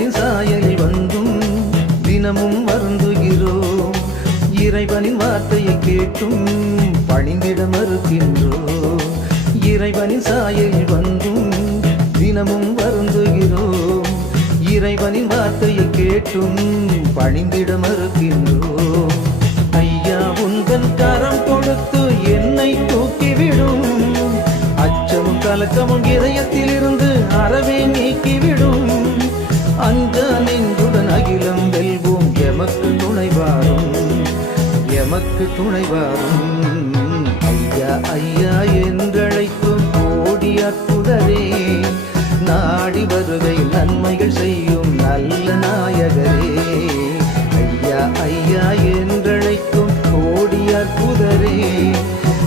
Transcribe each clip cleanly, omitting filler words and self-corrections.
இறைவனின் சாயலில் வந்தும் தினமும் வருந்துகிறோம். இறைவனின் வார்த்தையை கேட்டும் பணிந்திட மறுக்கின்றோம். இறைவனின் சாயலில் வந்தும் தினமும் வருந்துகிறோம். இறைவனின் வார்த்தையை கேட்டும் பணிந்திட மறுக்கின்றோம். ஐயா உந்தன் கரம் கொடுத்து என்னை தூக்கிவிடும். அச்சமும் கலக்கமும் இதயத்தில் இருந்து அறவே நீக்கிவிடும். அஞ்ச நெஞ்சுடன் அகிலம் வெல்வோம். எமக்கு துணைவாரும், எமக்கு துணைவாரும். ஐயா ஐயா என்றழைக்கும் கோடி அற்புதரே, நாடி வருகையில் நன்மைகள் செய்யும் நல்ல நாயகரே. ஐயா ஐயா என்றழைக்கும் கோடி அற்புதரே,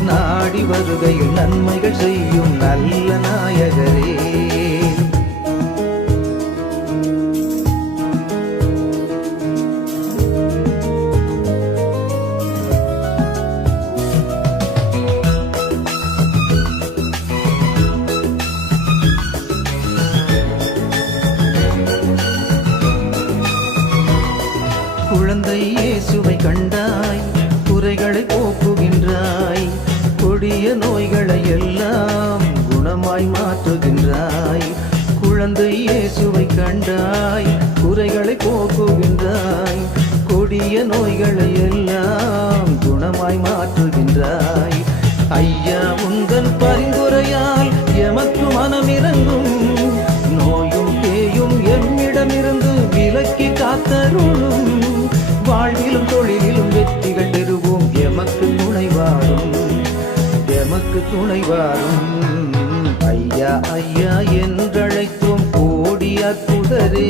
நாடி வருகையில் நன்மைகள் செய்யும் நல்ல நாயகரே. குழந்தை இயேசுவை கண்டாய், குறைகளை போக்குகின்றாய். கொடிய நோய்களை எல்லாம் குணமாய் மாற்றுகின்றாய். குழந்தை இயேசுவை கண்டாய், குறைகளை போக்குகின்றாய். கொடிய நோய்களை எல்லாம் குணமாய் மாற்றுகின்றாய். ஐயா உந்தன் பரிந்துரையால் எமக்கு மனமிறங்கும். நோயும் பேயும் எம்மிடமிருந்து விலக்கி காத்தருளும். வாழ்விலும் தொழிலிலும் வெற்றிகள் பெறுவோம். எமக்கு துணைவாரும், எமக்கு துணைவாரும். ஐயா ஐயா என்றழைத்தோம் கோடி அற்புதரே.